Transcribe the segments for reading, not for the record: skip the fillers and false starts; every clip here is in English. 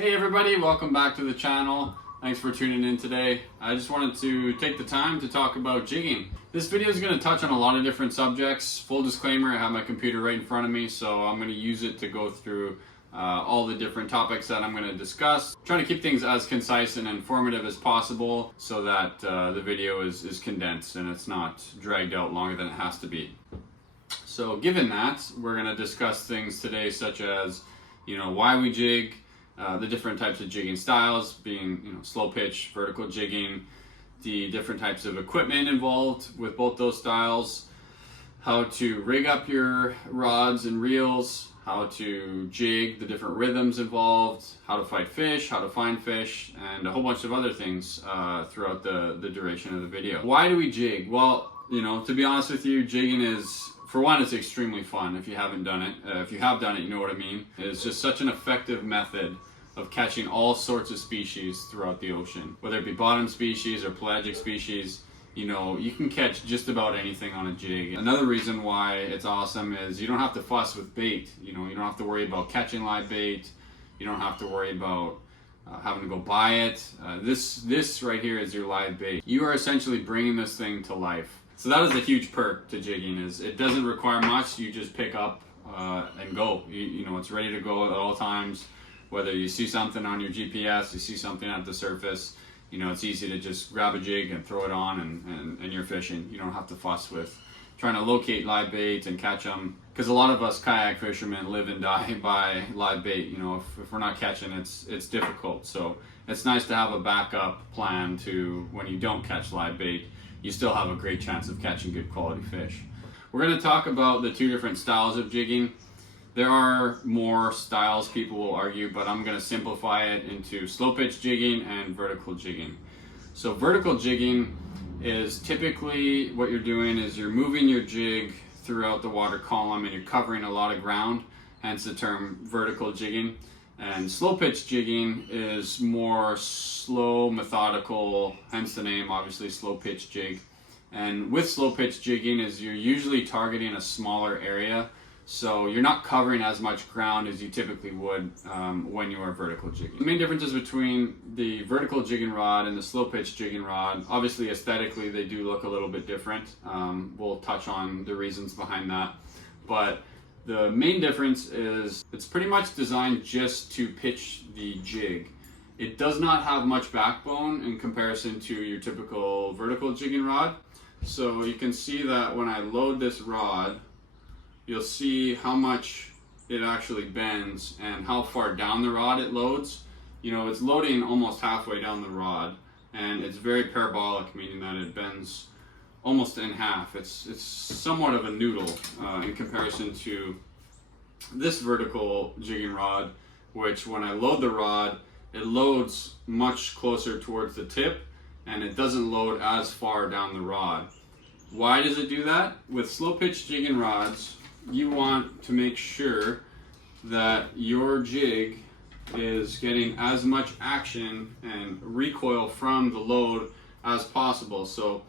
Hey everybody, welcome back to the channel. Thanks for tuning in today. I just wanted to take the time to talk about jigging. This video is going to touch on a lot of different subjects. Full disclaimer, I have my computer right in front of me, so I'm going to use it to go through all the different topics that I'm going to discuss. I'm trying to keep things as concise and informative as possible so that the video is condensed and it's not dragged out longer than it has to be. So given that, we're going to discuss things today such as, why we jig, the different types of jigging styles, being slow pitch, vertical jigging, the different types of equipment involved with both those styles, how to rig up your rods and reels, how to jig, the different rhythms involved, how to fight fish, how to find fish, and a whole bunch of other things throughout the duration of the video. Why do we jig? Well, to be honest with you, jigging is, for one, it's extremely fun if you haven't done it. If you have done it, you know what I mean. It's just such an effective method of catching all sorts of species throughout the ocean. Whether it be bottom species or pelagic species, you can catch just about anything on a jig. Another reason why it's awesome is you don't have to fuss with bait. You don't have to worry about catching live bait. You don't have to worry about having to go buy it. This right here is your live bait. You are essentially bringing this thing to life. So that is a huge perk to jigging, is it doesn't require much. You just pick up and go. It's ready to go at all times. Whether you see something on your GPS, you see something at the surface, it's easy to just grab a jig and throw it on and you're fishing. You don't have to fuss with trying to locate live bait and catch them. Because a lot of us kayak fishermen live and die by live bait. If we're not catching, it's difficult. So it's nice to have a backup plan to when you don't catch live bait, you still have a great chance of catching good quality fish. We're going to talk about the two different styles of jigging. There are more styles, people will argue, but I'm going to simplify it into slow pitch jigging and vertical jigging. So vertical jigging is typically what you're doing is you're moving your jig throughout the water column and you're covering a lot of ground, hence the term vertical jigging. And slow pitch jigging is more slow, methodical, hence the name, obviously, slow pitch jig. And with slow pitch jigging is you're usually targeting a smaller area. So you're not covering as much ground as you typically would when you are vertical jigging. The main differences between the vertical jigging rod and the slow pitch jigging rod, obviously aesthetically they do look a little bit different. We'll touch on the reasons behind that. But the main difference is it's pretty much designed just to pitch the jig. It does not have much backbone in comparison to your typical vertical jigging rod. So you can see that when I load this rod, you'll see how much it actually bends and how far down the rod it loads. It's loading almost halfway down the rod, and it's very parabolic, meaning that it bends almost in half. It's somewhat of a noodle in comparison to this vertical jigging rod, which when I load the rod, it loads much closer towards the tip, and it doesn't load as far down the rod. Why does it do that? With slow pitch jigging rods, you want to make sure that your jig is getting as much action and recoil from the load as possible. So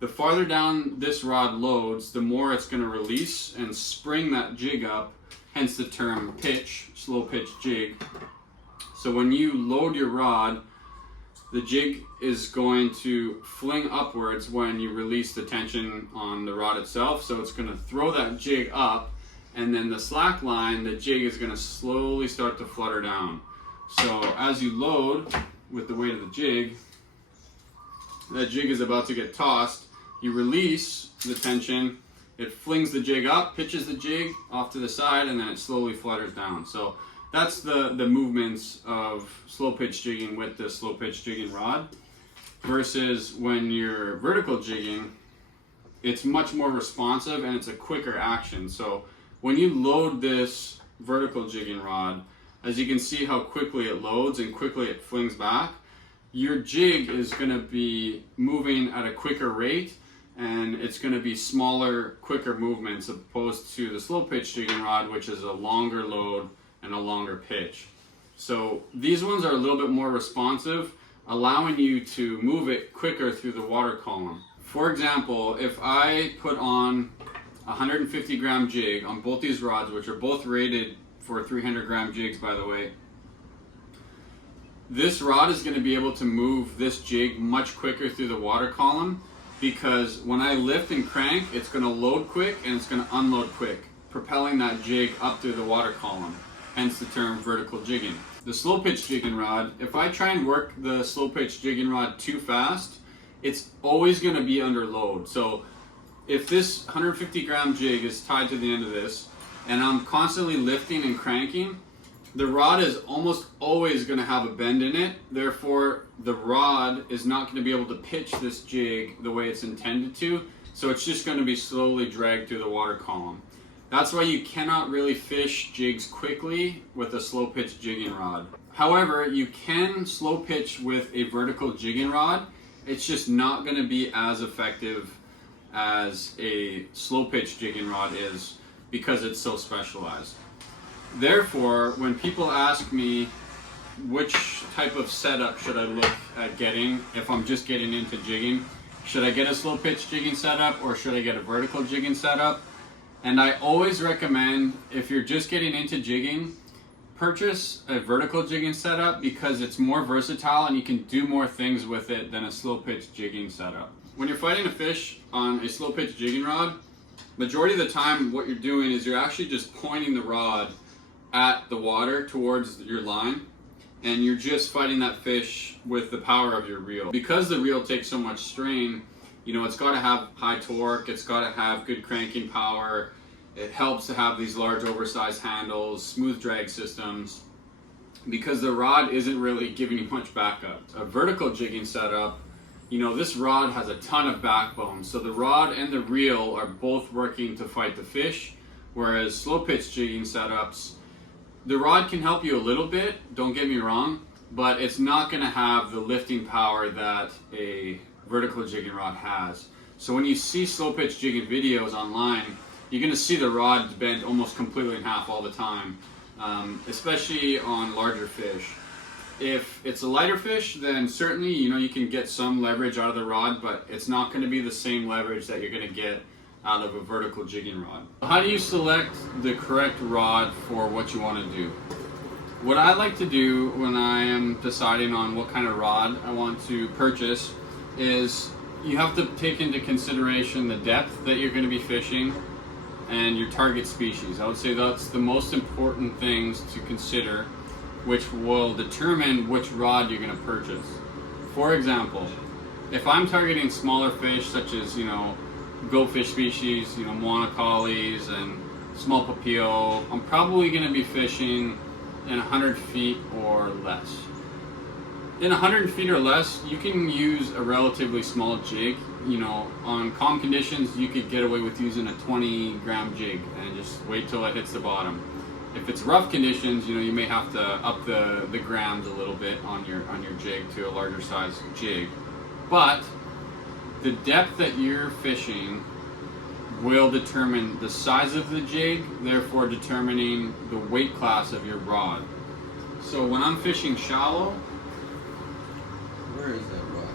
the farther down this rod loads, the more it's going to release and spring that jig up, hence the term pitch, slow pitch jig. So when you load your rod, the jig is going to fling upwards when you release the tension on the rod itself. So it's going to throw that jig up, and then the slack line, the jig is going to slowly start to flutter down. So as you load with the weight of the jig, that jig is about to get tossed. You release the tension, it flings the jig up, pitches the jig off to the side, and then it slowly flutters down. So that's the movements of slow pitch jigging with the slow pitch jigging rod. Versus when you're vertical jigging, it's much more responsive and it's a quicker action. So when you load this vertical jigging rod, as you can see how quickly it loads and quickly it flings back, your jig is going to be moving at a quicker rate, and it's going to be smaller, quicker movements opposed to the slow pitch jigging rod, which is a longer load and a longer pitch. So these ones are a little bit more responsive, allowing you to move it quicker through the water column. For example, if I put on a 150 gram jig on both these rods, which are both rated for 300 gram jigs, by the way, This rod is going to be able to move this jig much quicker through the water column, because when I lift and crank, it's going to load quick and it's going to unload quick, propelling that jig up through the water column, hence the term vertical jigging. The slow pitch jigging rod, if I try and work the slow pitch jigging rod too fast, it's always going to be under load. So if this 150 gram jig is tied to the end of this and I'm constantly lifting and cranking, the rod is almost always going to have a bend in it. Therefore, the rod is not going to be able to pitch this jig the way it's intended to. So it's just going to be slowly dragged through the water column. That's why you cannot really fish jigs quickly with a slow pitch jigging rod. However, you can slow pitch with a vertical jigging rod. It's just not going to be as effective as a slow pitch jigging rod is, because it's so specialized. Therefore, when people ask me which type of setup should I look at getting if I'm just getting into jigging, should I get a slow pitch jigging setup or should I get a vertical jigging setup? And I always recommend, if you're just getting into jigging, purchase a vertical jigging setup, because it's more versatile and you can do more things with it than a slow pitch jigging setup. When you're fighting a fish on a slow pitch jigging rod, majority of the time what you're doing is you're actually just pointing the rod at the water towards your line, and you're just fighting that fish with the power of your reel. Because the reel takes so much strain, you know, it's got to have high torque, it's got to have good cranking power. It helps to have these large oversized handles, smooth drag systems, because the rod isn't really giving you much backup. A vertical jigging setup, you know, this rod has a ton of backbone, so the rod and the reel are both working to fight the fish, whereas slow pitch jigging setups, the rod can help you a little bit, don't get me wrong, but it's not going to have the lifting power that a vertical jigging rod has. So when you see slow pitch jigging videos online, you're going to see the rod bent almost completely in half all the time, especially on larger fish. If it's a lighter fish, then certainly, you know, you can get some leverage out of the rod, but it's not going to be the same leverage that you're going to get out of a vertical jigging rod. How do you select the correct rod for what you want to do? What I like to do when I am deciding on what kind of rod I want to purchase is you have to take into consideration the depth that you're going to be fishing and your target species. I would say that's the most important things to consider, which will determine which rod you're going to purchase. For example, if I'm targeting smaller fish such as, you know, goldfish species, you know, monocollies and small papio, I'm probably going to be fishing in 100 feet or less. In 100 feet or less, you can use a relatively small jig. You know, on calm conditions, you could get away with using a 20 gram jig and just wait till it hits the bottom. If it's rough conditions, you know, you may have to up the grams a little bit on your jig to a larger size jig. But the depth that you're fishing will determine the size of the jig, therefore determining the weight class of your rod. So when I'm fishing shallow, where is that rod?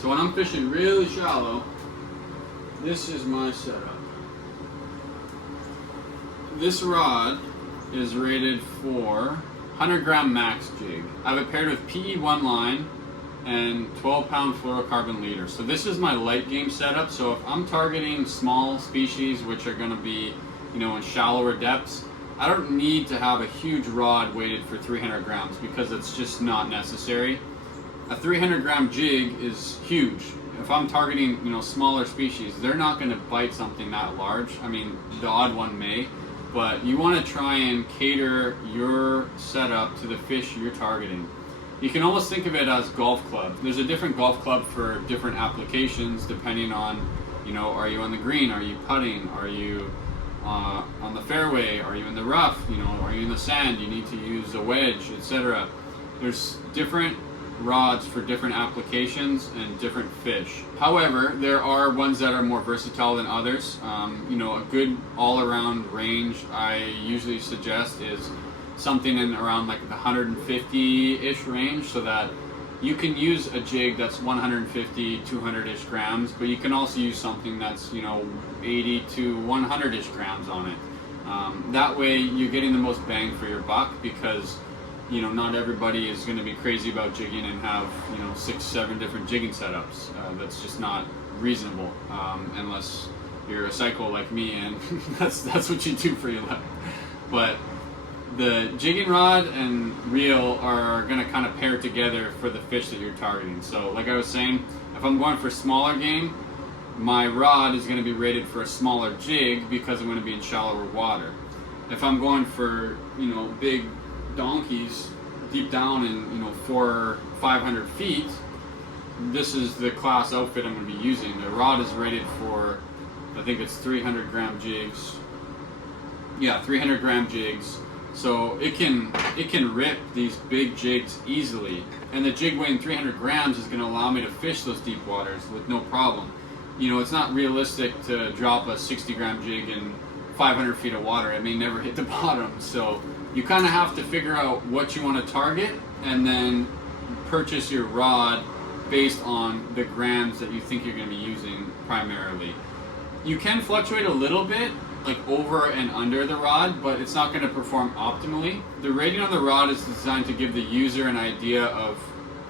So when I'm fishing really shallow, this is my setup. This rod is rated for 100 gram max jig. I have it paired with PE1 line and 12-pound fluorocarbon leader. So this is my light game setup. So if I'm targeting small species, which are going to be, you know, in shallower depths, I don't need to have a huge rod weighted for 300 grams because it's just not necessary. A 300 gram jig is huge. If I'm targeting, you know, smaller species, they're not going to bite something that large. I mean, the odd one may, but you want to try and cater your setup to the fish you're targeting. You can almost think of it as golf club. There's a different golf club for different applications depending on, you know, are you on the green, are you putting, are you on the fairway, are you in the rough, you know, are you in the sand, you need to use a wedge, etc. There's different rods for different applications and different fish. However, there are ones that are more versatile than others. You know, a good all-around range I usually suggest is something in around like the 150-ish range, so that you can use a jig that's 150, 200-ish grams, but you can also use something that's, you know, 80 to 100-ish grams on it. That way you're getting the most bang for your buck, because you know, not everybody is going to be crazy about jigging and have, you know, 6-7 different jigging setups. That's just not reasonable, unless you're a psycho like me, and that's what you do for your life. But the jigging rod and reel are going to kind of pair together for the fish that you're targeting. So like I was saying, if I'm going for smaller game, my rod is going to be rated for a smaller jig because I'm going to be in shallower water. If I'm going for, you know, big donkeys deep down in, you know, 400-500 feet, this is the class outfit I'm going to be using. The rod is rated for, I think it's 300 gram jigs. Yeah, 300 gram jigs. So it can rip these big jigs easily. And the jig weighing 300 grams is going to allow me to fish those deep waters with no problem. You know, it's not realistic to drop a 60 gram jig in 500 feet of water. It may never hit the bottom. So you kind of have to figure out what you want to target and then purchase your rod based on the grams that you think you're going to be using primarily. You can fluctuate a little bit, like over and under the rod, but it's not going to perform optimally. The rating on the rod is designed to give the user an idea of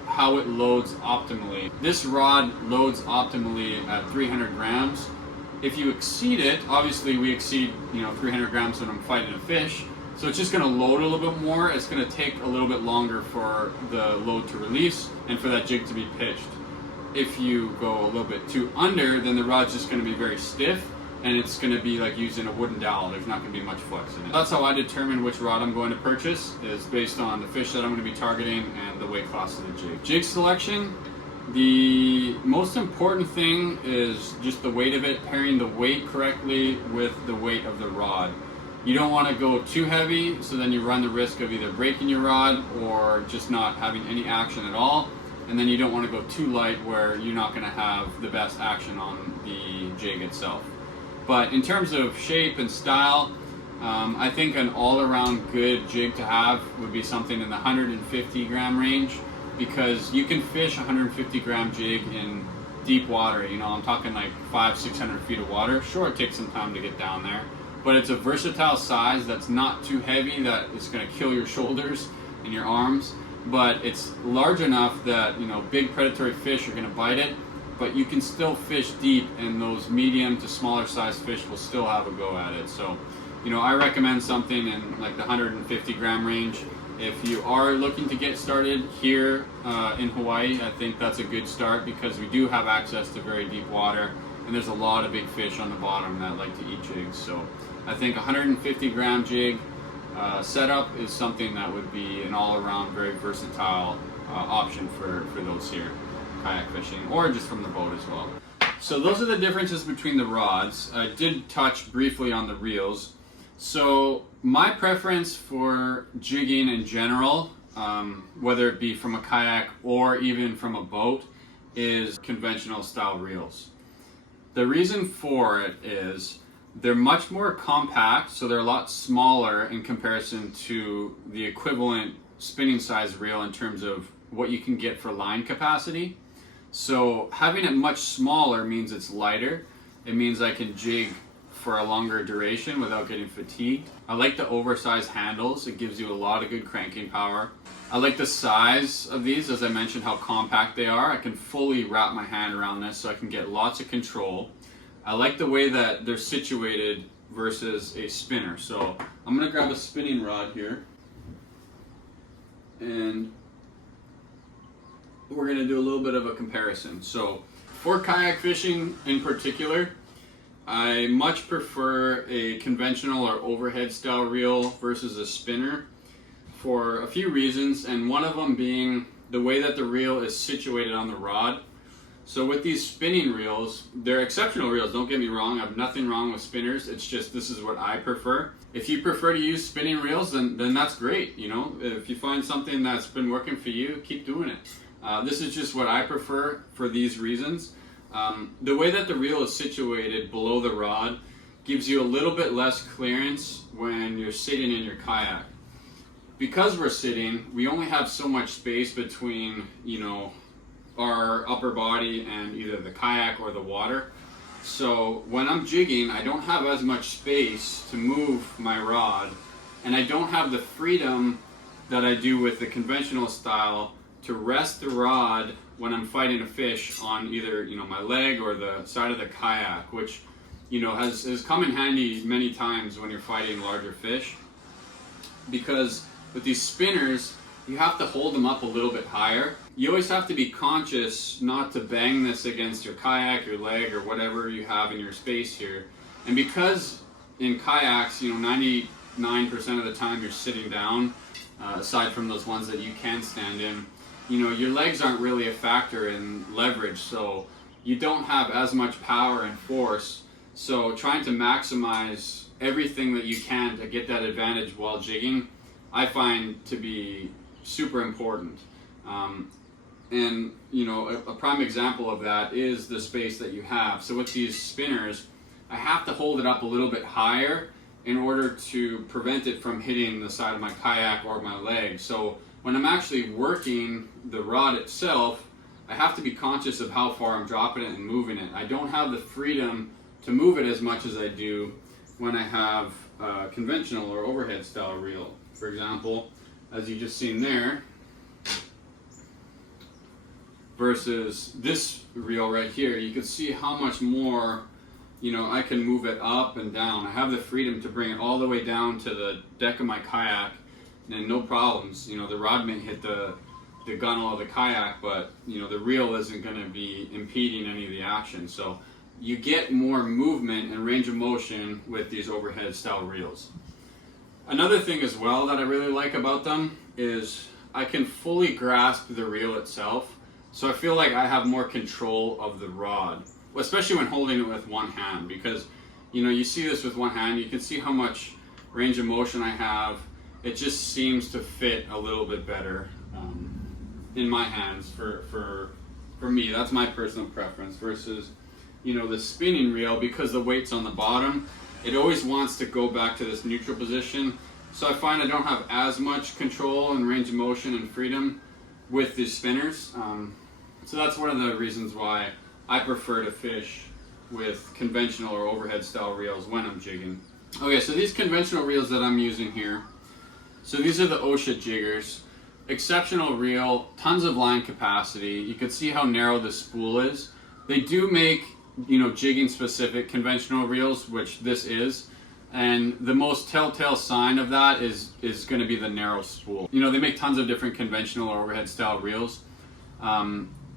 how it loads optimally. This rod loads optimally at 300 grams. If you exceed it, obviously we exceed, you know, 300 grams when I'm fighting a fish, so it's just going to load a little bit more. It's going to take a little bit longer for the load to release and for that jig to be pitched. If you go a little bit too under, then the rod's just going to be very stiff, and it's going to be like using a wooden dowel. There's not going to be much flex in it. That's how I determine which rod I'm going to purchase, is based on the fish that I'm going to be targeting and the weight class of the jig. Jig selection, the most important thing is just the weight of it, pairing the weight correctly with the weight of the rod. You don't want to go too heavy, so then you run the risk of either breaking your rod or just not having any action at all. And then you don't want to go too light where you're not going to have the best action on the jig itself. But in terms of shape and style, I think an all-around good jig to have would be something in the 150 gram range, because you can fish 150 gram jig in deep water. You know, I'm talking like 500-600 feet of water. Sure, it takes some time to get down there, but it's a versatile size that's not too heavy that it's going to kill your shoulders and your arms, but it's large enough that, you know, big predatory fish are going to bite it, but you can still fish deep, and those medium to smaller size fish will still have a go at it. So, you know, I recommend something in like the 150 gram range. If you are looking to get started here in Hawaii, I think that's a good start, because we do have access to very deep water, and there's a lot of big fish on the bottom that like to eat jigs. So I think 150 gram jig setup is something that would be an all-around very versatile option for those here kayak fishing, or just from the boat as well. So those are the differences between the rods. I did touch briefly on the reels. So my preference for jigging in general, whether it be from a kayak or even from a boat, is conventional style reels. The reason for it is they're much more compact, so they're a lot smaller in comparison to the equivalent spinning size reel in terms of what you can get for line capacity. So having it much smaller means it's lighter. It means I can jig for a longer duration without getting fatigued. I like the oversized handles. It gives you a lot of good cranking power. I like the size of these, as I mentioned, how compact they are. I can fully wrap my hand around this, so I can get lots of control. I like the way that they're situated versus a spinner. So I'm gonna grab a spinning rod here, and we're gonna do a little bit of a comparison. So for kayak fishing in particular, I much prefer a conventional or overhead style reel versus a spinner for a few reasons, and one of them being the way that the reel is situated on the rod. So with these spinning reels, they're exceptional reels, don't get me wrong, I have nothing wrong with spinners, it's just this is what I prefer. If you prefer to use spinning reels, then that's great, you know. If you find something that's been working for you, keep doing it. This is just what I prefer for these reasons. The way that the reel is situated below the rod gives you a little bit less clearance when you're sitting in your kayak. Because we're sitting, we only have so much space between, you know, our upper body and either the kayak or the water. So when I'm jigging, I don't have as much space to move my rod, and I don't have the freedom that I do with the conventional style to rest the rod when I'm fighting a fish on either, you know, my leg or the side of the kayak, which, you know, has come in handy many times when you're fighting larger fish. Because with these spinners, you have to hold them up a little bit higher. You always have to be conscious not to bang this against your kayak, your leg, or whatever you have in your space here. And because in kayaks, you know, 99% of the time you're sitting down, aside from those ones that you can stand in, you know, your legs aren't really a factor in leverage, so you don't have as much power and force. So trying to maximize everything that you can to get that advantage while jigging, I find to be super important. And you know, a prime example of that is the space that you have. So with these spinners, I have to hold it up a little bit higher in order to prevent it from hitting the side of my kayak or my leg. So when I'm actually working the rod itself, I have to be conscious of how far I'm dropping it and moving it. I don't have the freedom to move it as much as I do when I have a conventional or overhead style reel. For example, as you just seen there, versus this reel right here, you can see how much more, you know, I can move it up and down. I have the freedom to bring it all the way down to the deck of my kayak and no problems. You know, the rod may hit the gunnel of the kayak, but you know, the reel isn't going to be impeding any of the action. So you get more movement and range of motion with these overhead style reels. Another thing as well that I really like about them is I can fully grasp the reel itself. So I feel like I have more control of the rod, especially when holding it with one hand, because you know, you see this with one hand, you can see how much range of motion I have. It just seems to fit a little bit better in my hands for me. That's my personal preference versus, you know, the spinning reel, because the weight's on the bottom, it always wants to go back to this neutral position. So I find I don't have as much control and range of motion and freedom with these spinners. So that's one of the reasons why I prefer to fish with conventional or overhead style reels when I'm jigging. Okay, so these conventional reels that I'm using here, so these are the OSHA jiggers. Exceptional reel, tons of line capacity. You can see how narrow the spool is. They do make, you know, jigging specific conventional reels, which this is. And the most telltale sign of that is going to be the narrow spool. You know, they make tons of different conventional or overhead style reels.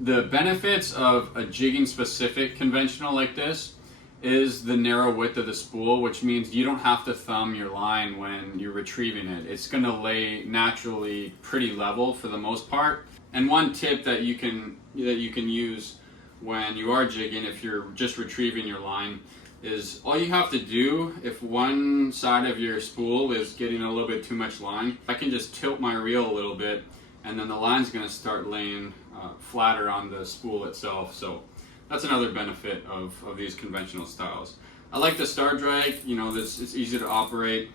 The benefits of a jigging specific conventional like this is the narrow width of the spool, which means you don't have to thumb your line when you're retrieving it. It's going to lay naturally pretty level for the most part. And one tip that you can use when you are jigging, if you're just retrieving your line, is all you have to do, if one side of your spool is getting a little bit too much line, I can just tilt my reel a little bit, and then the line's going to start laying flatter on the spool itself. So that's another benefit of these conventional styles. I like the star drag. You know, it's easy to operate.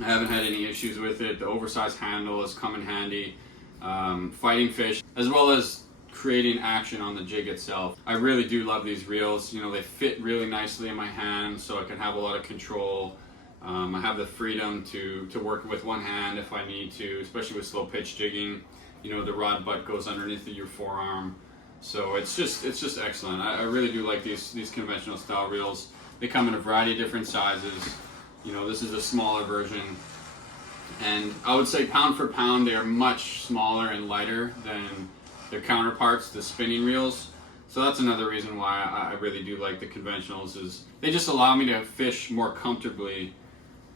I haven't had any issues with it. The oversized handle has come in handy. Fighting fish, as well as creating action on the jig itself. I really do love these reels. You know, they fit really nicely in my hand, so I can have a lot of control. I have the freedom to work with one hand if I need to, especially with slow pitch jigging. You know, the rod butt goes underneath your forearm, so it's just excellent. I really do like these conventional style reels. They come in a variety of different sizes. You know, this is a smaller version, and I would say pound for pound they are much smaller and lighter than their counterparts, the spinning reels. So that's another reason why I really do like the conventionals, is they just allow me to fish more comfortably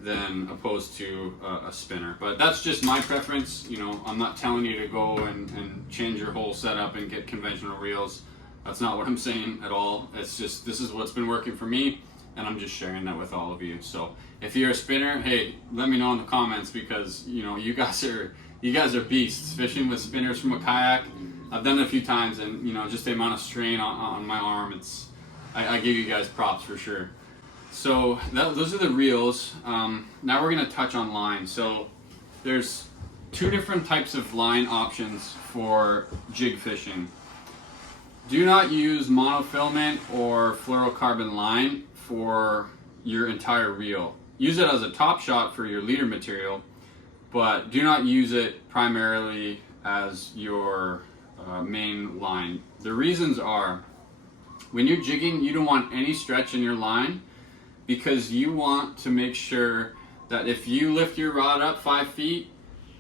than opposed to a spinner. But that's just my preference. You know, I'm not telling you to go and change your whole setup and get conventional reels. That's not what I'm saying at all. It's just, this is what's been working for me, and I'm just sharing that with all of you. So if you're a spinner, hey, let me know in the comments, because you know, you guys are beasts fishing with spinners from a kayak. I've done it a few times, and you know, just the amount of strain on my arm, I give you guys props for sure. So those are the reels. Now we're going to touch on line. So there's two different types of line options for jig fishing. Do not use monofilament or fluorocarbon line for your entire reel. Use it as a top shot for your leader material, but do not use it primarily as your main line. The reasons are, when you're jigging, you don't want any stretch in your line, because you want to make sure that if you lift your rod up 5 feet,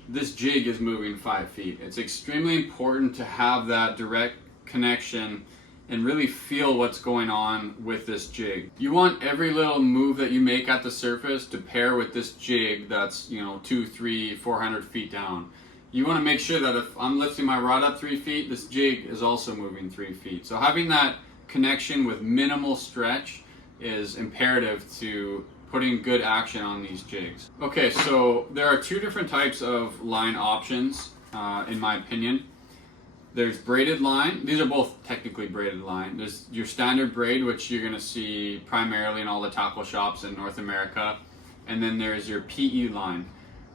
this jig is moving 5 feet. It's extremely important to have that direct connection and really feel what's going on with this jig. You want every little move that you make at the surface to pair with this jig that's, 200, 300, 400 feet down. You want to make sure that if I'm lifting my rod up 3 feet, this jig is also moving 3 feet. So having that connection with minimal stretch is imperative to putting good action on these jigs. Okay, so there are 2 different types of line options, in my opinion. There's braided line. These are both technically braided line. There's your standard braid, which you're gonna see primarily in all the tackle shops in North America. And then there's your PE line.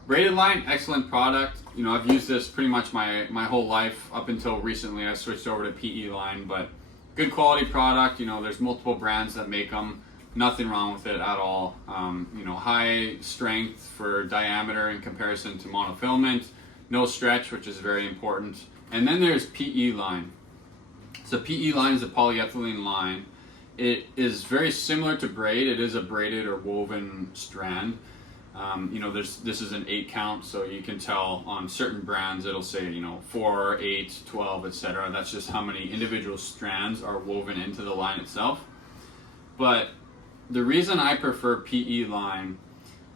Braided line, excellent product. I've used this pretty much my whole life up until recently. I switched over to PE line, but good quality product. There's multiple brands that make them. Nothing wrong with it at all. High strength for diameter in comparison to monofilament. No stretch, which is very important. And then there's PE line. So PE line is a polyethylene line. It is very similar to braid. It is a braided or woven strand. This is an 8 count, so you can tell on certain brands it'll say 4, 8, 12, etc. That's just how many individual strands are woven into the line itself. But the reason I prefer PE line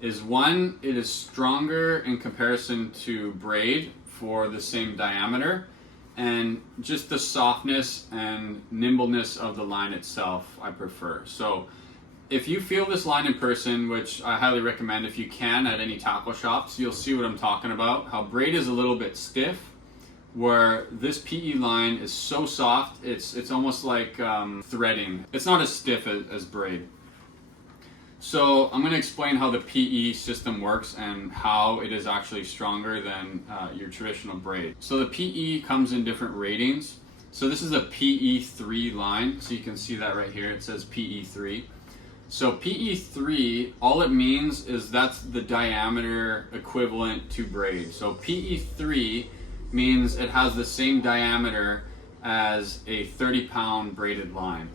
is, one, it is stronger in comparison to braid for the same diameter, and just the softness and nimbleness of the line itself I prefer. So if you feel this line in person, which I highly recommend if you can at any tackle shops, you'll see what I'm talking about. How braid is a little bit stiff, where this PE line is so soft, it's almost like threading. It's not as stiff as braid. So I'm going to explain how the PE system works and how it is actually stronger than your traditional braid. So the PE comes in different ratings. So this is a PE3 line. So you can see that right here. It says PE3. So PE3, all it means is that's the diameter equivalent to braid. So PE3 means it has the same diameter as a 30-pound braided line.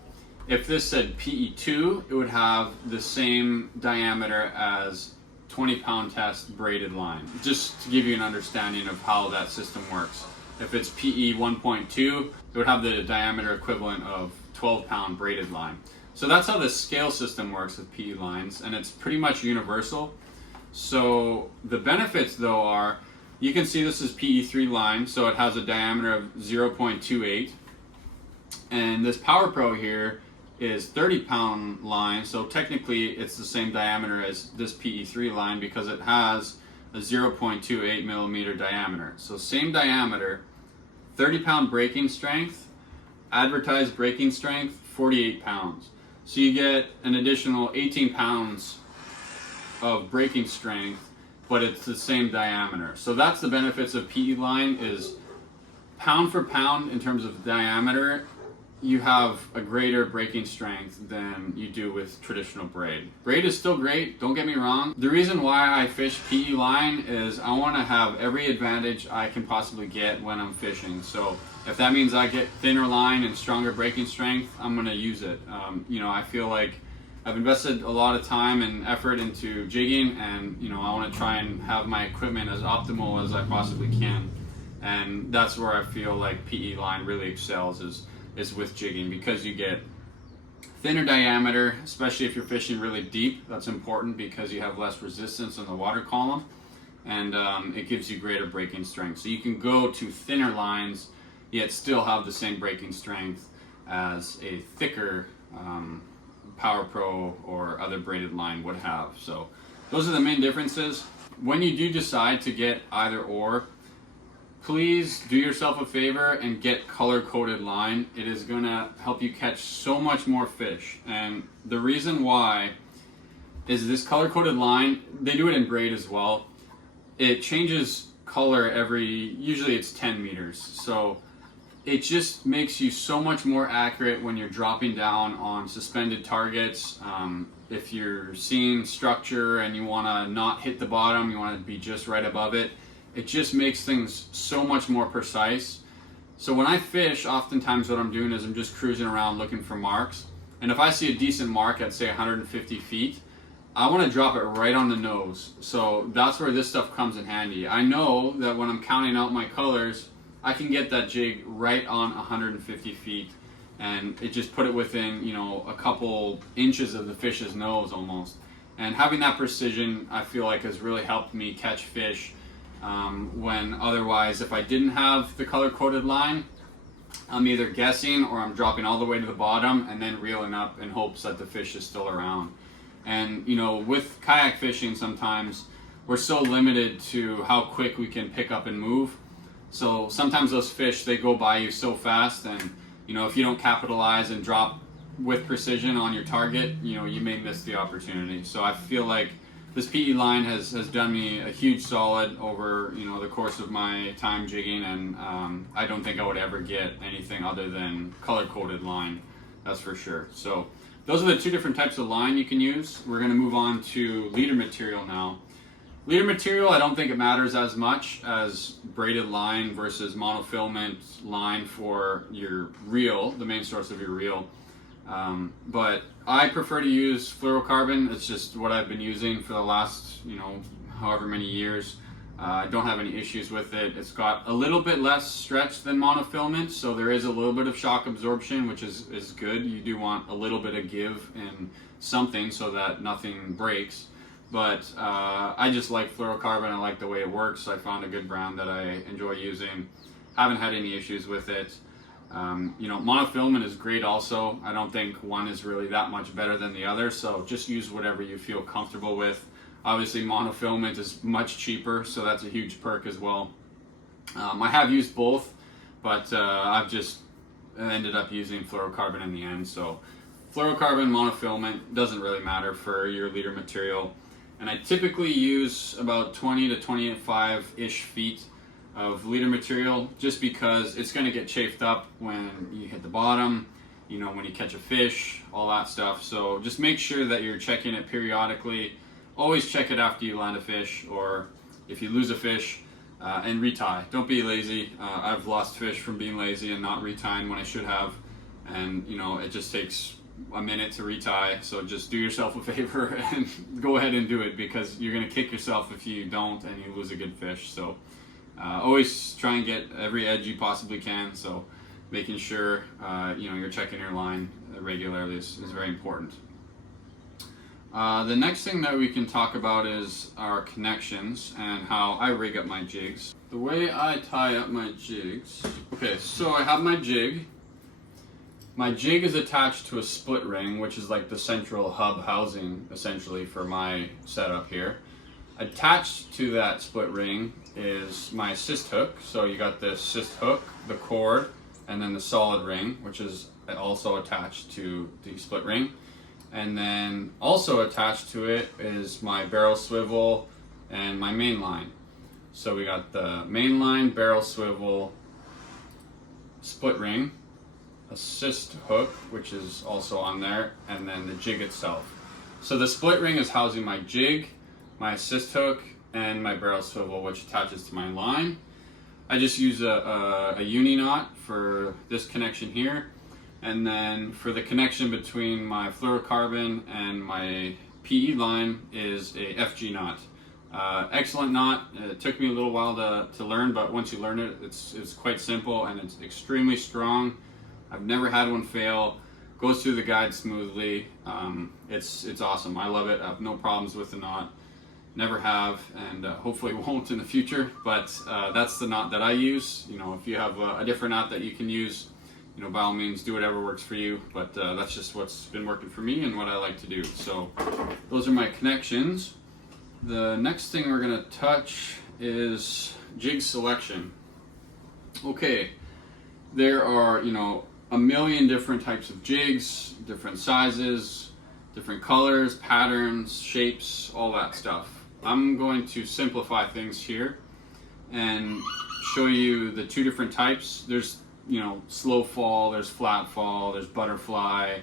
If this said PE2, it would have the same diameter as 20-pound test braided line, just to give you an understanding of how that system works. If it's PE 1.2, it would have the diameter equivalent of 12-pound braided line. So that's how the scale system works with PE lines, and it's pretty much universal. So the benefits, though, are, you can see this is PE3 line, so it has a diameter of 0.28, and this Power Pro here is 30-pound line, so technically it's the same diameter as this PE3 line because it has a 0.28 millimeter diameter. So same diameter, 30-pound braking strength, advertised braking strength 48 pounds. So you get an additional 18 pounds of braking strength, but it's the same diameter. So that's the benefits of PE line, is pound for pound in terms of diameter, you have a greater braking strength than you do with traditional braid. Braid is still great, don't get me wrong. The reason why I fish PE line is I want to have every advantage I can possibly get when I'm fishing. So if that means I get thinner line and stronger braking strength, I'm going to use it. I feel like I've invested a lot of time and effort into jigging, and I want to try and have my equipment as optimal as I possibly can. And that's where I feel like PE line really excels, is with jigging, because you get thinner diameter, especially if you're fishing really deep. That's important because you have less resistance in the water column, and it gives you greater braking strength. So you can go to thinner lines yet still have the same braking strength as a thicker Power Pro or other braided line would have. So those are the main differences. When you do decide to get either or, please do yourself a favor and get color-coded line. It is going to help you catch so much more fish. And the reason why is this color-coded line, they do it in braid as well. It changes color usually it's 10 meters. So it just makes you so much more accurate when you're dropping down on suspended targets. If you're seeing structure and you want to not hit the bottom, you want to be just right above it, it just makes things so much more precise. So when I fish, oftentimes what I'm doing is I'm just cruising around looking for marks. And if I see a decent mark at say 150 feet, I want to drop it right on the nose. So that's where this stuff comes in handy. I know that when I'm counting out my colors, I can get that jig right on 150 feet, and it just put it within, you know, a couple inches of the fish's nose almost. And having that precision, I feel like has really helped me catch fish when otherwise, if I didn't have the color-coded line, I'm either guessing or I'm dropping all the way to the bottom and then reeling up in hopes that the fish is still around. And you know, with kayak fishing, sometimes we're so limited to how quick we can pick up and move. So sometimes those fish, they go by you so fast, and you know, if you don't capitalize and drop with precision on your target, you know, you may miss the opportunity. So I feel like this PE line has done me a huge solid over, you know, the course of my time jigging, and I don't think I would ever get anything other than color-coded line, that's for sure. So those are the two different types of line you can use. We're going to move on to leader material now. Leader material, I don't think it matters as much as braided line versus monofilament line for your reel, the main source of your reel. But I prefer to use fluorocarbon. It's just what I've been using for the last, you know, however many years. I don't have any issues with it. It's got a little bit less stretch than monofilament, so there is a little bit of shock absorption, which is good. You do want a little bit of give in something so that nothing breaks. But I just like fluorocarbon. I like the way it works. I found a good brand that I enjoy using. Haven't had any issues with it. You know, monofilament is great also. I don't think one is really that much better than the other, so just use whatever you feel comfortable with. Obviously monofilament is much cheaper, so that's a huge perk as well. I have used both, but I've just ended up using fluorocarbon in the end. So fluorocarbon, monofilament, doesn't really matter for your leader material. And I typically use about 20 to 25-ish feet of leader material, just because it's going to get chafed up when you hit the bottom, you know, when you catch a fish, all that stuff. So just make sure that you're checking it periodically. Always check it after you land a fish, or if you lose a fish, and retie. Don't be lazy. I've lost fish from being lazy and not retying when I should have, and you know, it just takes a minute to retie. So just do yourself a favor and go ahead and do it, because you're going to kick yourself if you don't and you lose a good fish. So always try and get every edge you possibly can. So making sure you know, you're checking your line regularly is very important. The next thing that we can talk about is our connections and how I rig up my jigs. The way I tie up my jigs, okay, so I have my jig. My jig is attached to a split ring, which is like the central hub housing essentially for my setup here. Attached to that split ring is my assist hook. So you got the assist hook, the cord, and then the solid ring, which is also attached to the split ring. And then also attached to it is my barrel swivel and my main line. So we got the main line, barrel swivel, split ring, assist hook, which is also on there, and then the jig itself. So the split ring is housing my jig, my assist hook, and my barrel swivel, which attaches to my line. I just use a uni knot for this connection here, and then for the connection between my fluorocarbon and my PE line is a FG knot. Excellent knot. It took me a little while to learn, but once you learn it, it's quite simple and it's extremely strong. I've never had one fail. Goes through the guide smoothly. It's awesome. I love it. I have no problems with the knot. Never have, and hopefully won't in the future. But that's the knot that I use. You know, if you have a different knot that you can use, you know, by all means, do whatever works for you. But that's just what's been working for me and what I like to do. So those are my connections. The next thing we're gonna touch is jig selection. Okay, there are, you know, a million different types of jigs, different sizes, different colors, patterns, shapes, all that stuff. I'm going to simplify things here and show you the two different types. There's slow fall, there's flat fall, there's butterfly.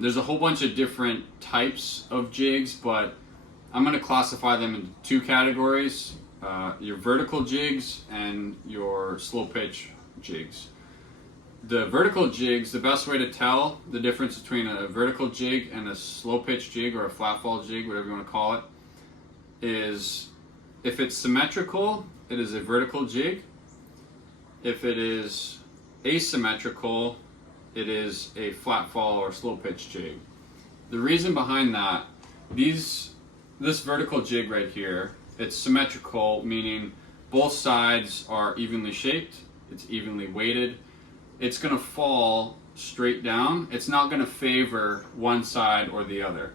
There's a whole bunch of different types of jigs, but I'm going to classify them into two categories: your vertical jigs and your slow pitch jigs. The vertical jigs, the best way to tell the difference between a vertical jig and a slow pitch jig, or a flat fall jig, whatever you want to call it, is if it's symmetrical, it is a vertical jig. If it is asymmetrical, it is a flat fall or slow pitch jig. The reason behind that, this vertical jig right here, it's symmetrical, meaning both sides are evenly shaped, it's evenly weighted. It's going to fall straight down. It's not going to favor one side or the other.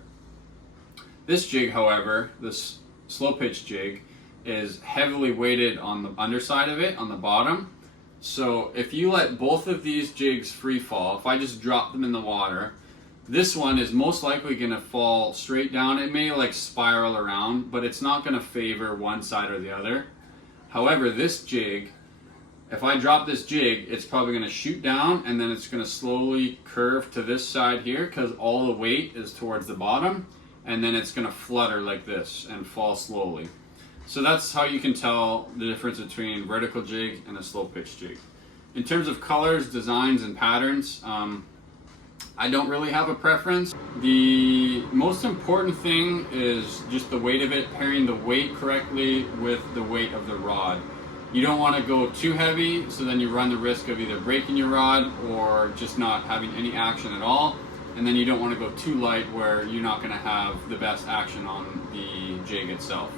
This jig, however, this slow pitch jig, is heavily weighted on the underside of it, on the bottom. So if you let both of these jigs free fall, if I just drop them in the water, this one is most likely going to fall straight down. It may like spiral around, but it's not going to favor one side or the other. However, this jig, if I drop this jig, it's probably going to shoot down, and then it's going to slowly curve to this side here because all the weight is towards the bottom, and then it's going to flutter like this and fall slowly. So that's how you can tell the difference between vertical jig and a slow pitch jig. In terms of colors, designs, and patterns, I don't really have a preference. The most important thing is just the weight of it, pairing the weight correctly with the weight of the rod. You don't want to go too heavy, so then you run the risk of either breaking your rod or just not having any action at all. And then you don't want to go too light where you're not going to have the best action on the jig itself.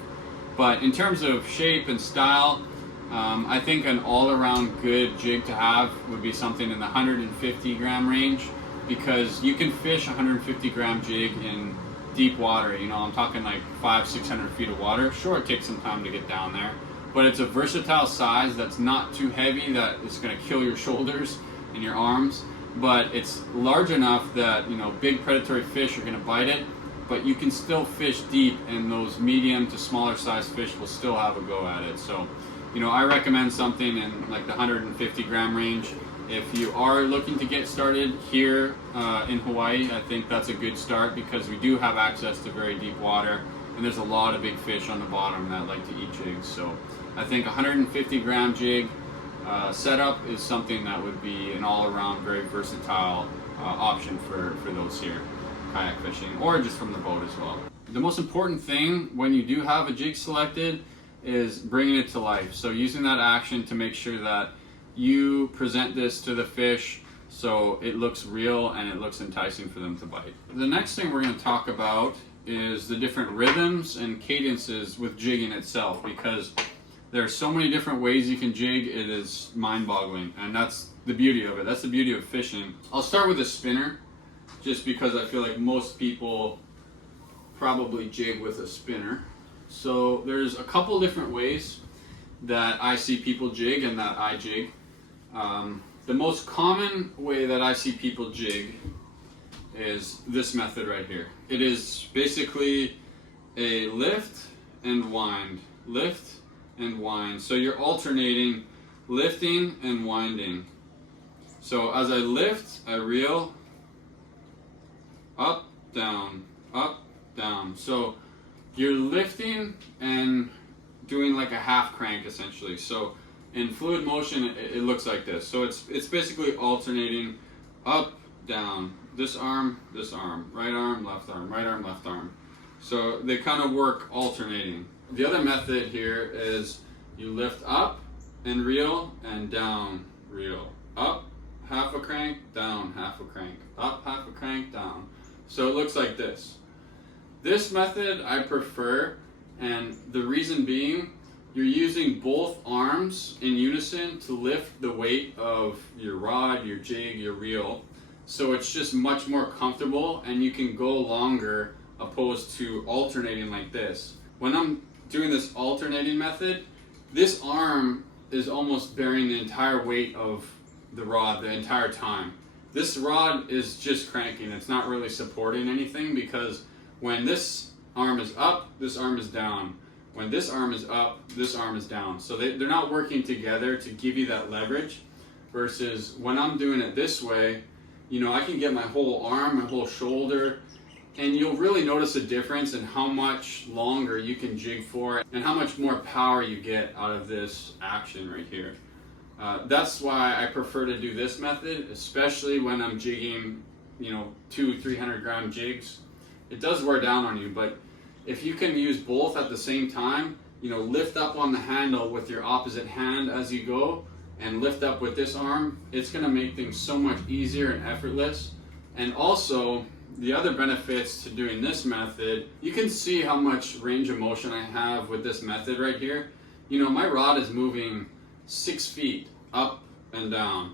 But in terms of shape and style, I think an all-around good jig to have would be something in the 150 gram range, because you can fish a 150 gram jig in deep water. I'm talking like 500-600 feet of water. Sure, it takes some time to get down there, but it's a versatile size that's not too heavy that it's going to kill your shoulders and your arms, but it's large enough that big predatory fish are going to bite it, but you can still fish deep, and those medium to smaller size fish will still have a go at it. So I recommend something in like the 150 gram range. If you are looking to get started here in Hawaii, I think that's a good start, because we do have access to very deep water, and there's a lot of big fish on the bottom that like to eat jigs. So I think 150 gram jig setup is something that would be an all-around very versatile option for those here kayak fishing, or just from the boat as well. The most important thing when you do have a jig selected is bringing it to life. So using that action to make sure that you present this to the fish so it looks real and it looks enticing for them to bite. The next thing we're going to talk about is the different rhythms and cadences with jigging itself, because there are so many different ways you can jig, it is mind-boggling, and that's the beauty of it. That's the beauty of fishing. I'll start with a spinner, just because I feel like most people probably jig with a spinner. So there's a couple different ways that I see people jig and that I jig. The most common way that I see people jig is this method right here. It is basically a lift and wind, lift and wind. So you're alternating lifting and winding. So as I lift, I reel, up, down, up, down. So you're lifting and doing like a half crank essentially. So in fluid motion, it looks like this. So it's basically alternating up, down, this arm, right arm, left arm, right arm, left arm. So they kind of work alternating. The other method here is you lift up and reel, and down, reel. Up, half a crank, down, half a crank. Up, half a crank, down. So it looks like this. This method I prefer, and the reason being, you're using both arms in unison to lift the weight of your rod, your jig, your reel. So it's just much more comfortable, and you can go longer opposed to alternating like this. When I'm doing this alternating method, this arm is almost bearing the entire weight of the rod the entire time. This rod is just cranking. It's not really supporting anything, because when this arm is up, this arm is down. When this arm is up, this arm is down. So they're not working together to give you that leverage. versus when I'm doing it this way, you know, I can get my whole arm, my whole shoulder, and you'll really notice a difference in how much longer you can jig for and how much more power you get out of this action right here. That's why I prefer to do this method, especially when I'm jigging, you know, 200-300 gram jigs. It does wear down on you, but if you can use both at the same time, you know, lift up on the handle with your opposite hand as you go and lift up with this arm, it's going to make things so much easier and effortless. And also, the other benefits to doing this method, you can see how much range of motion I have with this method right here. You know, my rod is moving 6 feet up and down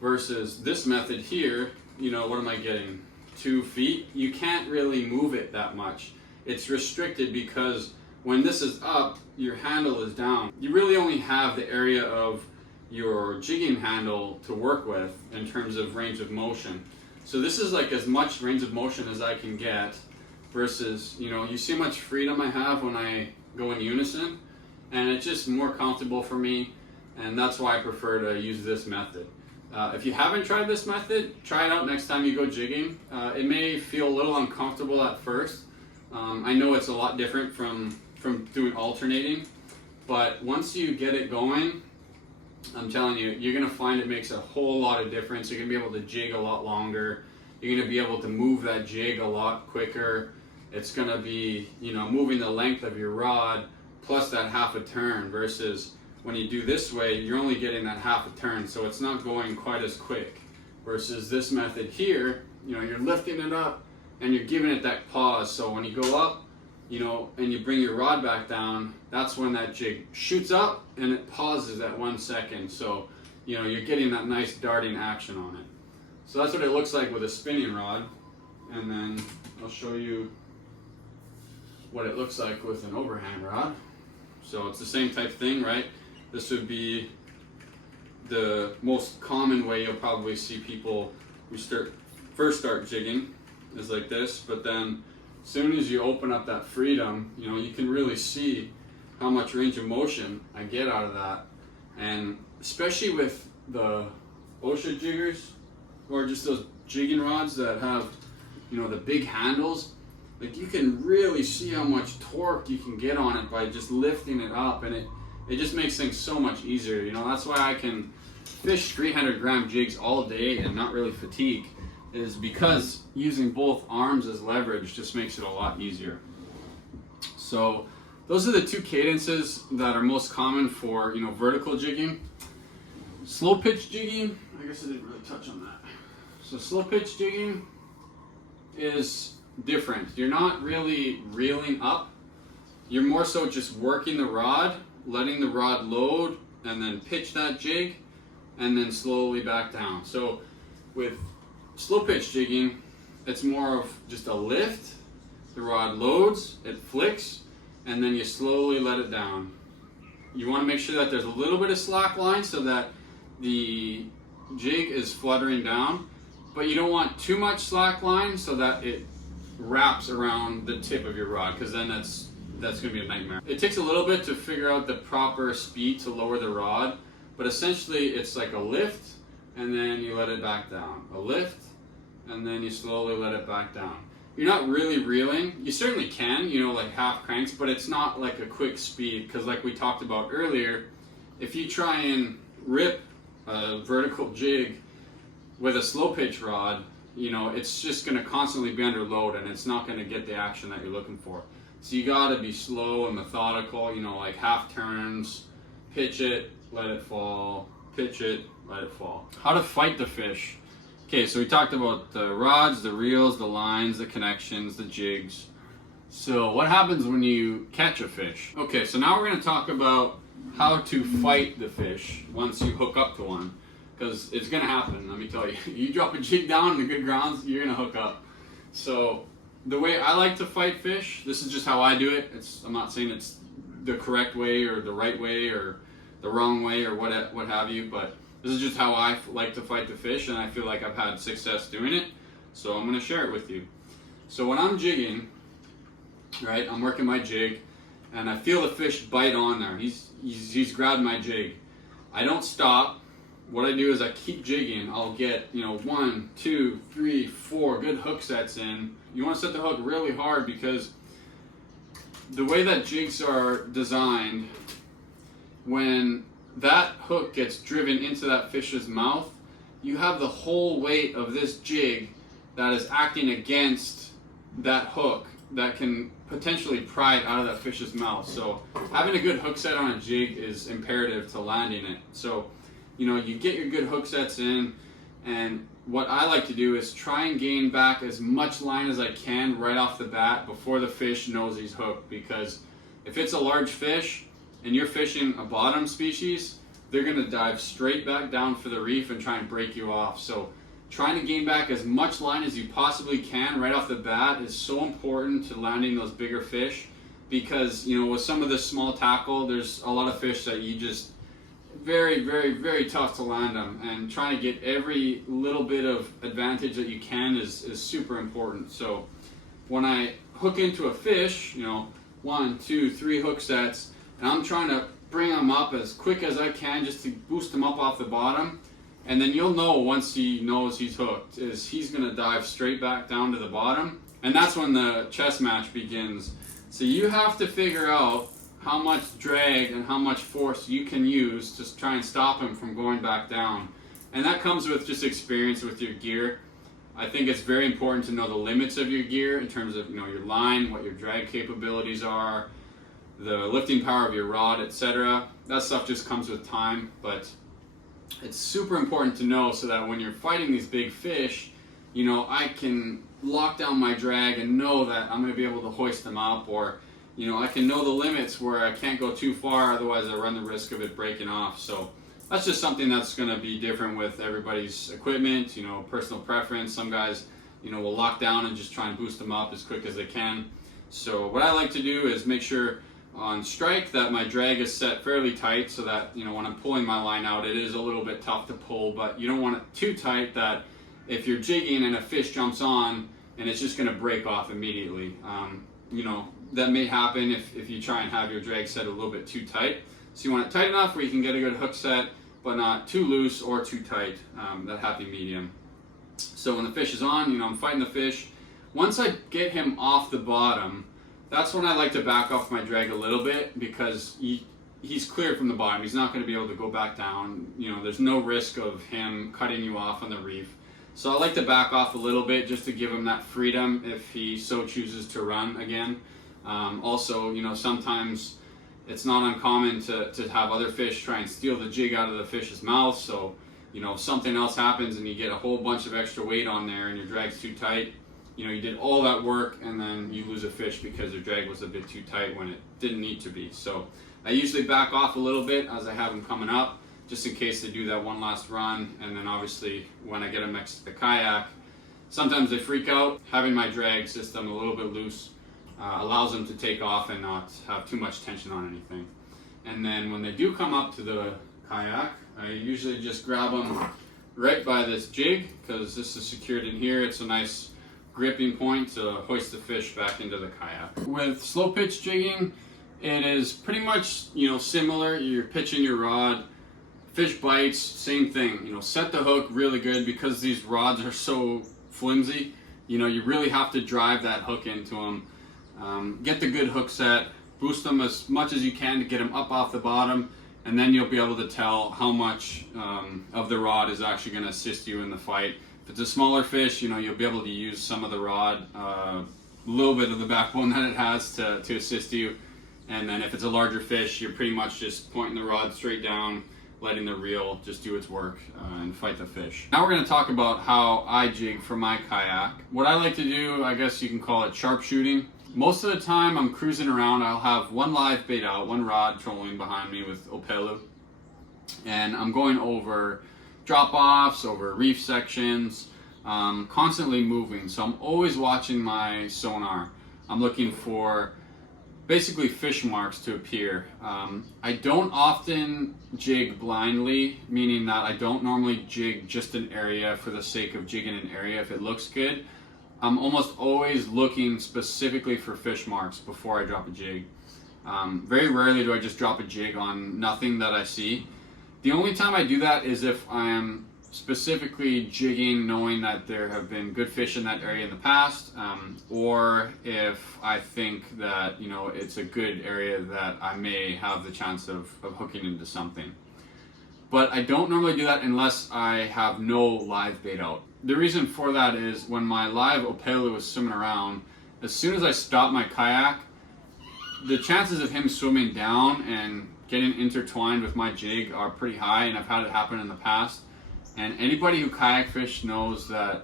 versus this method here, you know, what am I getting? 2 feet? You can't really move it that much. It's restricted because when this is up, your handle is down. You really only have the area of your jigging handle to work with in terms of range of motion. So this is like as much range of motion as I can get versus, you know, you see how much freedom I have when I go in unison, and it's just more comfortable for me, and that's why I prefer to use this method. If you haven't tried this method, try it out next time you go jigging. It may feel a little uncomfortable at first. I know it's a lot different from doing alternating, but once you get it going, I'm telling you, you're going to find it makes a whole lot of difference. You're going to be able to jig a lot longer. You're going to be able to move that jig a lot quicker. It's going to be, you know, moving the length of your rod plus that half a turn versus when you do this way, you're only getting that half a turn, so it's not going quite as quick. Versus this method here, you know, you're lifting it up and you're giving it that pause. So when you go up, you know, and you bring your rod back down, that's when that jig shoots up and it pauses at 1 second. So, you know, you're getting that nice darting action on it. So that's what it looks like with a spinning rod. And then I'll show you what it looks like with an overhand rod. So it's the same type thing, right? This would be the most common way you'll probably see people who first start jigging is like this, but then as soon as you open up that freedom, you know, you can really see how much range of motion I get out of that. And especially with the OSHA jiggers or just those jigging rods that have, you know, the big handles, like you can really see how much torque you can get on it by just lifting it up, and it just makes things so much easier. You know, that's why I can fish 300 gram jigs all day and not really fatigue, is because using both arms as leverage just makes it a lot easier. So those are the two cadences that are most common for, you know, vertical jigging. Slow pitch jigging, I guess I didn't really touch on that. So slow pitch jigging is different. You're not really reeling up. You're more so just working the rod, letting the rod load, and then pitch that jig, and then slowly back down. So with slow pitch jigging, it's more of just a lift. The rod loads, it flicks, and then you slowly let it down. You want to make sure that there's a little bit of slack line so that the jig is fluttering down, but you don't want too much slack line so that it wraps around the tip of your rod, because then that's going to be a nightmare. It takes a little bit to figure out the proper speed to lower the rod, but essentially it's like a lift and then you let it back down. A lift and then you slowly let it back down. You're not really reeling. You certainly can, you know, like half cranks, but it's not like a quick speed, because like we talked about earlier, if you try and rip a vertical jig with a slow pitch rod, you know, it's just going to constantly be under load and it's not going to get the action that you're looking for. So you got to be slow and methodical, you know, like half turns, pitch it, let it fall, pitch it, let it fall. How to fight the fish. Okay, so we talked about the rods, the reels, the lines, the connections, the jigs. So what happens when you catch a fish? Okay, so now we're going to talk about how to fight the fish once you hook up to one. Because it's going to happen, let me tell you. You drop a jig down in the good grounds, you're going to hook up. So the way I like to fight fish, this is just how I do it. I'm not saying it's the correct way or the right way or the wrong way or what have you, but this is just how I like to fight the fish, and I feel like I've had success doing it. So I'm going to share it with you. So when I'm jigging, right, I'm working my jig, and I feel the fish bite on there. He's grabbed my jig. I don't stop. what I do is I keep jigging. I'll get, 1, 2, 3, 4 good hook sets in. You want to set the hook really hard because the way that jigs are designed, when that hook gets driven into that fish's mouth, you have the whole weight of this jig that is acting against that hook that can potentially pry it out of that fish's mouth. So having a good hook set on a jig is imperative to landing it. So, you get your good hook sets in, and what I like to do is try and gain back as much line as I can right off the bat before the fish knows he's hooked, because if it's a large fish and you're fishing a bottom species, they're going to dive straight back down for the reef and try and break you off. So trying to gain back as much line as you possibly can right off the bat is so important to landing those bigger fish, because with some of this small tackle, there's a lot of fish that you just very, very, very tough to land them, and trying to get every little bit of advantage that you can is super important. So when I hook into a fish, 1, 2, 3 hook sets, and I'm trying to bring them up as quick as I can just to boost them up off the bottom, and then you'll know once he knows he's hooked is he's going to dive straight back down to the bottom, and that's when the chess match begins. So you have to figure out how much drag and how much force you can use to try and stop him from going back down. And that comes with just experience with your gear. I think it's very important to know the limits of your gear in terms of your line, what your drag capabilities are, the lifting power of your rod, etc. That stuff just comes with time, but it's super important to know so that when you're fighting these big fish, I can lock down my drag and know that I'm going to be able to hoist them up, or I can know the limits where I can't go too far, otherwise I run the risk of it breaking off. So that's just something that's going to be different with everybody's equipment, personal preference. Some guys, will lock down and just try and boost them up as quick as they can. So what I like to do is make sure on strike that my drag is set fairly tight, so that when I'm pulling my line out, it is a little bit tough to pull, but you don't want it too tight that if you're jigging and a fish jumps on and it's just going to break off immediately. That may happen if you try and have your drag set a little bit too tight. So you want it tight enough where you can get a good hook set, but not too loose or too tight, that happy medium. So when the fish is on, I'm fighting the fish. Once I get him off the bottom, that's when I like to back off my drag a little bit, because he's cleared from the bottom. He's not going to be able to go back down. There's no risk of him cutting you off on the reef. So I like to back off a little bit just to give him that freedom if he so chooses to run again. Also, sometimes it's not uncommon to have other fish try and steal the jig out of the fish's mouth. So, if something else happens and you get a whole bunch of extra weight on there and your drag's too tight, you did all that work and then you lose a fish because your drag was a bit too tight when it didn't need to be. So I usually back off a little bit as I have them coming up, just in case they do that one last run. And then obviously when I get them next to the kayak, sometimes they freak out. Having my drag system a little bit loose allows them to take off and not have too much tension on anything. And then when they do come up to the kayak, I usually just grab them right by this jig, because this is secured in here. It's a nice gripping point to hoist the fish back into the kayak. With slow pitch jigging, it is pretty much similar. You're pitching your rod, fish bites, same thing. Set the hook really good, because these rods are so flimsy. You really have to drive that hook into them. Get the good hook set, boost them as much as you can to get them up off the bottom, and then you'll be able to tell how much of the rod is actually going to assist you in the fight. If it's a smaller fish, you'll be able to use some of the rod, a little bit of the backbone that it has to assist you. And then if it's a larger fish, you're pretty much just pointing the rod straight down, letting the reel just do its work and fight the fish. Now we're going to talk about how I jig for my kayak. What I like to do, I guess you can call it sharpshooting. Most of the time I'm cruising around, I'll have one live bait out, one rod trolling behind me with opelu, and I'm going over drop-offs, over reef sections, constantly moving. So I'm always watching my sonar. I'm looking for basically fish marks to appear. I don't often jig blindly, meaning that I don't normally jig just an area for the sake of jigging an area if it looks good. I'm almost always looking specifically for fish marks before I drop a jig. Very rarely do I just drop a jig on nothing that I see. The only time I do that is if I am specifically jigging knowing that there have been good fish in that area in the past, or if I think that, you know, it's a good area that I may have the chance of hooking into something. But I don't normally do that unless I have no live bait out. The reason for that is when my live Opelu is swimming around, as soon as I stop my kayak, the chances of him swimming down and getting intertwined with my jig are pretty high, and I've had it happen in the past. And anybody who kayak fish knows that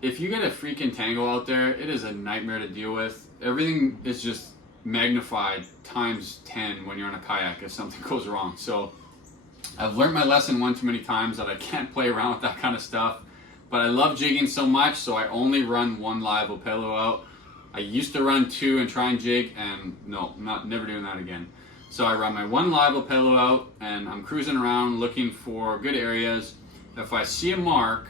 if you get a freaking tangle out there, it is a nightmare to deal with. Everything is just magnified times 10 when you're on a kayak if something goes wrong. So I've learned my lesson one too many times that I can't play around with that kind of stuff. But I love jigging so much, so I only run one live Opelu out. I used to run two and try and jig, and no, never doing that again. So I run my one live Opelu out, and I'm cruising around looking for good areas. If I see a mark,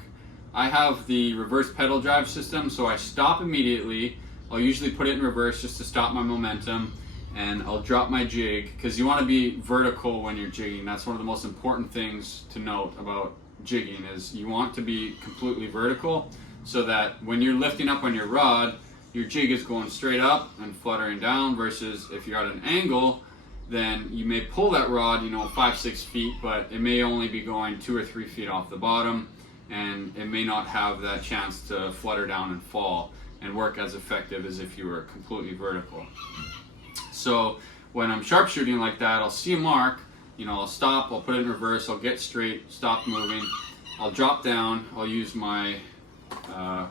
I have the reverse pedal drive system, so I stop immediately. I'll usually put it in reverse just to stop my momentum, and I'll drop my jig, because you want to be vertical when you're jigging. That's one of the most important things to note about jigging, is you want to be completely vertical so that when you're lifting up on your rod, your jig is going straight up and fluttering down, versus if you're at an angle, then you may pull that rod, you know, 5-6 feet, but it may only be going 2 or 3 feet off the bottom, and it may not have that chance to flutter down and fall and work as effective as if you were completely vertical. So when I'm sharpshooting like that, I'll see a mark, you know, I'll stop, I'll put it in reverse, I'll get straight, stop moving, I'll drop down, I'll use my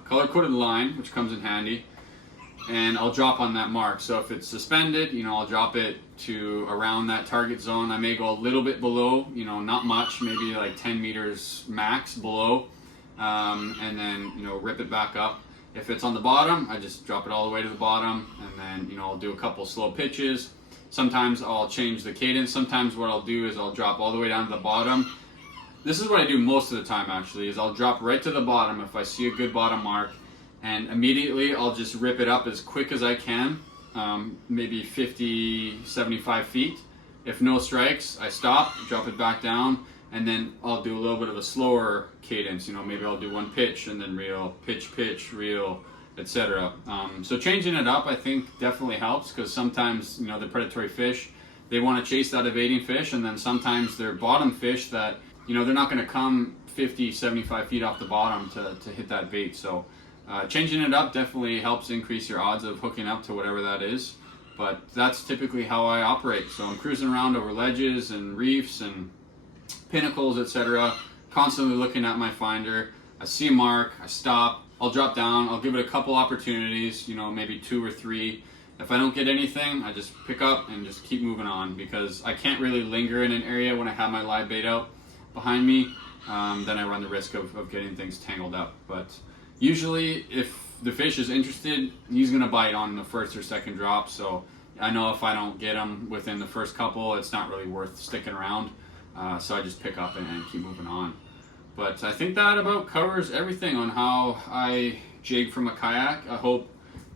color-coded line, which comes in handy, and I'll drop on that mark. So if it's suspended, you know, I'll drop it to around that target zone. I may go a little bit below, you know, not much, maybe like 10 meters max below, and then, you know, rip it back up. If it's on the bottom, I just drop it all the way to the bottom, and then, you know, I'll do a couple slow pitches. Sometimes I'll change the cadence. Sometimes what I'll do is I'll drop all the way down to the bottom. This is what I do most of the time, actually, is I'll drop right to the bottom if I see a good bottom mark, and immediately I'll just rip it up as quick as I can, maybe 50, 75 feet. If no strikes, I stop, drop it back down, and then I'll do a little bit of a slower cadence. You know, maybe I'll do one pitch and then reel, pitch, reel, etc. So changing it up, I think, definitely helps, because sometimes, you know, the predatory fish, they want to chase that evading fish, and then sometimes they're bottom fish that, you know, they're not going to come 50, 75 feet off the bottom to hit that bait. So changing it up definitely helps increase your odds of hooking up to whatever that is. But that's typically how I operate. So I'm cruising around over ledges and reefs and pinnacles, etc., constantly looking at my finder. I see a mark, I stop, I'll drop down, I'll give it a couple opportunities, you know, maybe 2 or 3. If I don't get anything, I just pick up and just keep moving on, because I can't really linger in an area when I have my live bait out behind me. Then I run the risk of getting things tangled up. But usually, if the fish is interested, he's gonna bite on the first or second drop. So I know if I don't get him within the first couple, it's not really worth sticking around. So I just pick up and keep moving on. But I think that about covers everything on how I jig from a kayak. I hope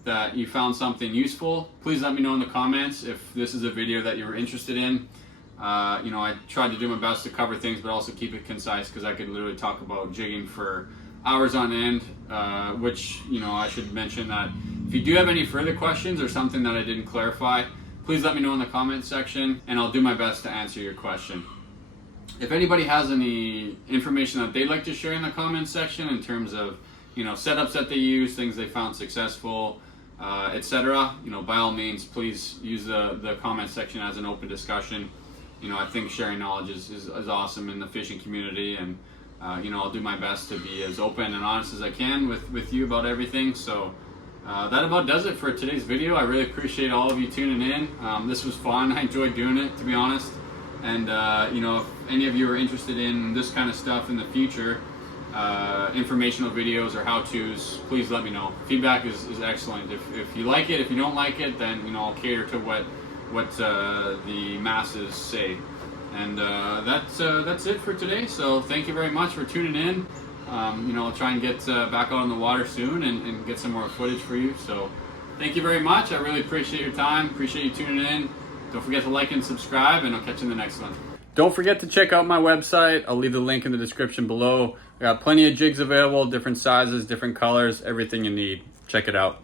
that you found something useful. Please let me know in the comments if this is a video that you're interested in. You know, I tried to do my best to cover things, but also keep it concise, because I could literally talk about jigging for hours on end, which, you know, I should mention that if you do have any further questions or something that I didn't clarify, please let me know in the comment section, and I'll do my best to answer your question. If anybody has any information that they'd like to share in the comment section in terms of, you know, setups that they use, things they found successful, etc., you know, by all means, please use the comment section as an open discussion. You know, I think sharing knowledge is awesome in the fishing community, and you know, I'll do my best to be as open and honest as I can with you about everything. So that about does it for today's video. I really appreciate all of you tuning in. This was fun. I enjoyed doing it, to be honest. And you know, if any of you are interested in this kind of stuff in the future, informational videos or how-tos, please let me know. Feedback is excellent. If you like it, if you don't like it, then, you know, I'll cater to what the masses say. And that's it for today. So thank you very much for tuning in. You know, I'll try and get back out on the water soon and get some more footage for you. So thank you very much. I really appreciate your time. Appreciate you tuning in. Don't forget to like and subscribe, and I'll catch you in the next one. Don't forget to check out my website. I'll leave the link in the description below. I got plenty of jigs available, different sizes, different colors, everything you need. Check it out.